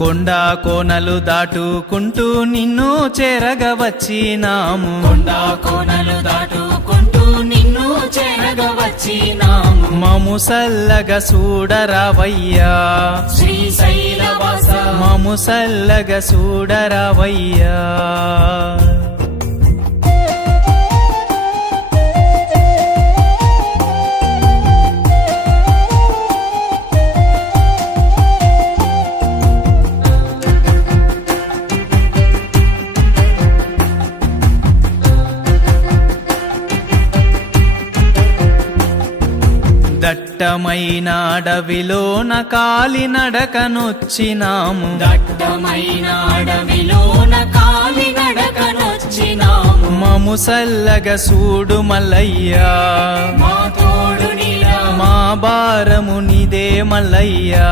కొండ కోనలు దాటుకుంటూ నిన్ను చేరగా వచ్చినాము. కొండ కోనలు దాటుకుంటూ నిన్ను చేరగా వచ్చినాము. మము సల్లగ చూడరావయ్యా శ్రీశైలవాస, మము సల్లగ చూడరావయ్యా. దట్టమైన అడవిలోన కాలినడకనొచ్చినాము. దట్టమైన అడవిలోన కాలినడకనొచ్చినాము. మము సల్లగ చూడు మల్లయ్యా, మా తోడు నీరా, మా భారము నీదే మల్లయ్యా.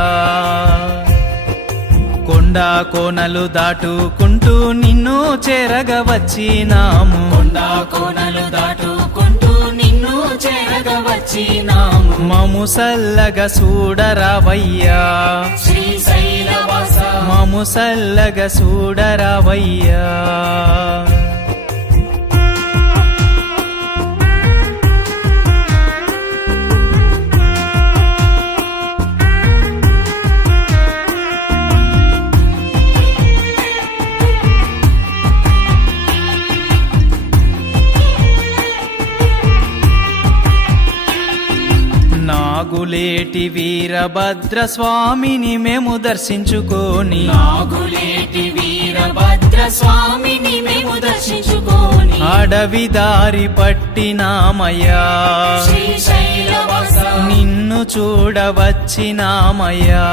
కొండ కోనలు దాటుకుంటూ నిన్ను చేరగా వచ్చినాము. కొండ కోనలు దాటుకుంటూ నిన్ను చేరగా వచ్చినాము. మము సల్లగ చూడరావయ్యా శ్రీశైలవాస, మము సల్లగ చూడరావయ్యా. నాగులేటి వీరభద్ర స్వామిని మేము దర్శించుకొని, నాగులేటి వీరభద్ర స్వామిని మేము దర్శించుకొని, అడవి దారి పట్టినామయ్యా శ్రీశైలవాస, నిన్ను చూడవచ్చినామయ్యా.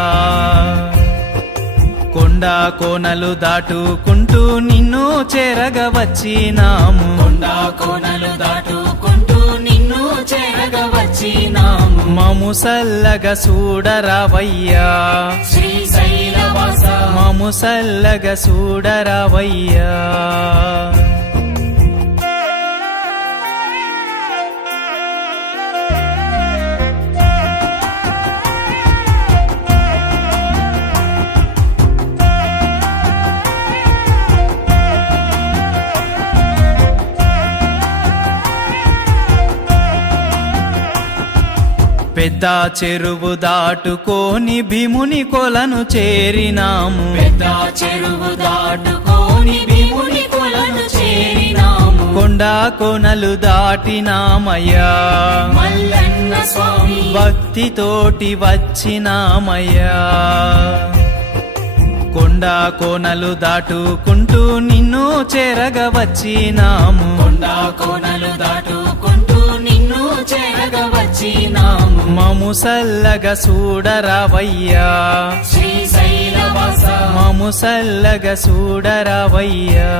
కొండ కోనలు దాటుకుంటూ నిన్ను చేరగా వచ్చినాము. కొండ కోనలు దాటుకుంటూ నిన్ను చేరగా వచ్చినాము. మము సల్లగ చూడరావయ్యా శ్రీశైలవాస, మము సల్లగ చూడరావయ్యా. పెద్ద చెరువు దాటుకొని భీముని కొలను చేరినాము. పెద్ద చెరువు దాటుకొని భీముని కొలను చేరినాము. కొండ కోనలు దాటినామయ్యా మల్లన్న స్వామి, భక్తితోటి వచ్చినామయ్యా. కొండ కోనలు దాటుకుంటూ నిన్ను చేరగా వచ్చినాము. కొండ కోనలు దాటుకుంటూ నిన్ను చేరగా వచ్చినాము. మము సల్లగ చూడరావయ్యా శ్రీశైలవాస, మము సల్లగ చూడరావయ్యా.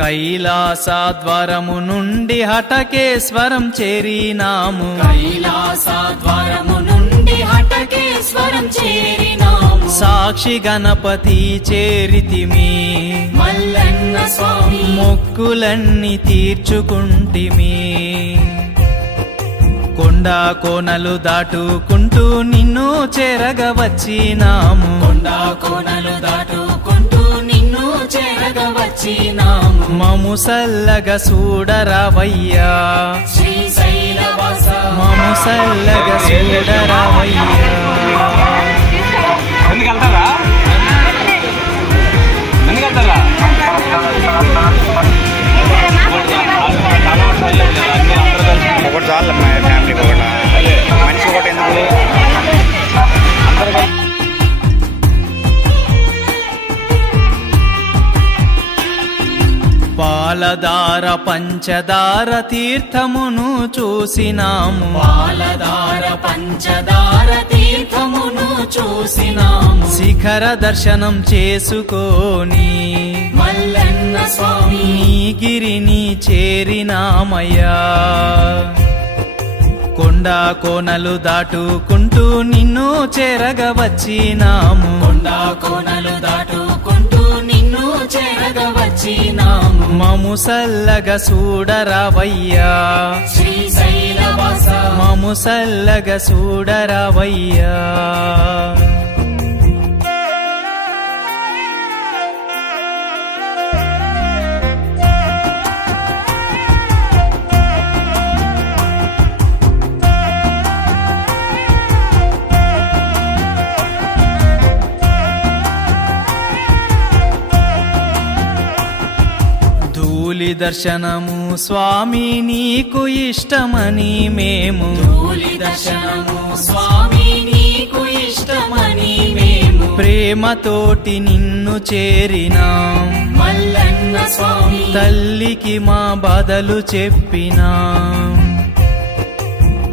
కైలాసద్వారము నుండి హటకేశ్వరం చేరినాము. కైలాసద్వారము నుండి హటకేశ్వరం చేరినాము. సాక్షి గణపతి చేరితిమి, మల్లన్న స్వామి, మొక్కులన్నీ తీర్చుకుంటిమి. కొండ కోనలు దాటుకుంటూ నిన్ను చేరగా వచ్చినాము. కొండ కోనలు దాటుకుంటూ నిన్ను చేరగా వచ్చినాము. మము సల్లగ చూడరావయ్యా శ్రీశైలవాస, మము సల్లగ చూడరావయ్యా. ఒకటి చాలు ఫ్యామిలీకి ఒకటి, మనిషి ఒకటి ఎందుకు? పాలధార పంచదార తీర్థమును చూసినాము. పాలధార పంచదార తీర్థమును చూసినాము. శిఖర దర్శనం చేసుకొని మల్లన్న స్వామి, నీ గిరిని చేరినామయ్యా. కొండ కోనలు దాటుకుంటూ నిన్ను చేరగ వచ్చినాము కొండ కోనలు దాటుకుంటూ నిన్ను చేరగ వచ్చినాము మము సల్లగ చూడరావయ్యా శ్రీశైలవాస మము సల్లగ చూడరావయ్యా ధూళి దర్శనము స్వామి నీకు ఇష్టమని మేము ధూళి దర్శనము స్వామి నీకు ఇష్టమని మేము ప్రేమతోటి నిన్ను చేరినాం మల్లన్న స్వామి తల్లికి మా బాధలు చెప్పినాం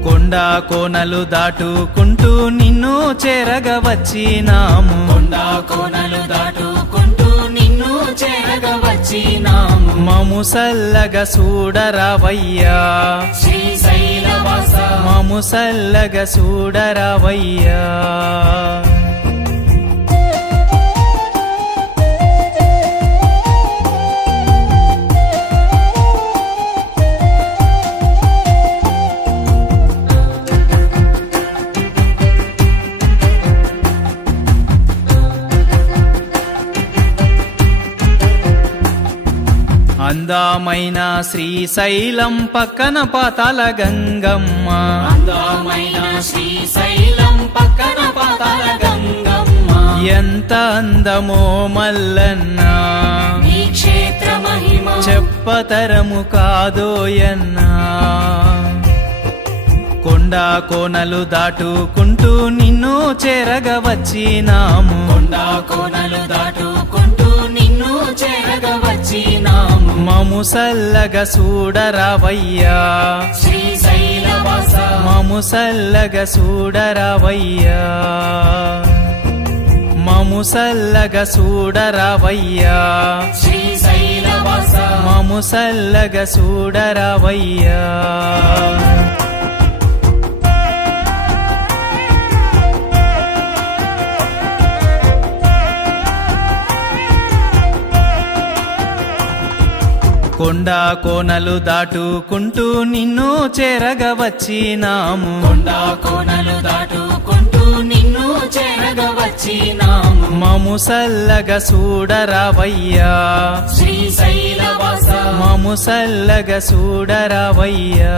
కొండ కోనలు దాటుకుంటూ నిన్ను చేరగ వచ్చినాము కొండ కోనలు దాటుకుంటూ నిన్ను చేరగ వచ్చినాము మము సల్లగ చూడరావయ్యా శ్రీశైలవాస మము సల్లగ చూడరావయ్యా అందమైన శ్రీశైలం పక్కన పాతాల గంగమ్మ అందమైన శ్రీశైలం పక్కన పాతాల గంగమ్మ ఎంత అందమో మల్లన్న ఈ క్షేత్ర మహిమ చెప్పతరము కాదోయన్నా కొండ కోనలు దాటుకుంటూ నిన్ను చేరగ వచ్చినాము కొండ కోనలు దాటుకుంటూ నిన్ను చేరగ వచ్చినాము మము సల్లగ చూడరావయ్యా శ్రీశైలవాస మము సల్లగ చూడరావయ్యా మము సల్లగ చూడరావయ్యా శ్రీశైలవాస మము సల్లగ చూడరావయ్యా కొండ కోనలు దాటుకుంటూ నిన్ను చేరగ వచ్చినాము కొండ కోనలు దాటుకుంటూ నిన్ను చేరగ వచ్చినాము మము సల్లగ చూడరావయ్యా శ్రీశైలవాస మము సల్లగ చూడరావయ్యా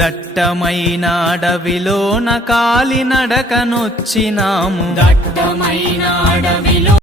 దట్టమైన అడవిలోన కాలినడకనొచ్చినాము దట్టమైన అడవిలో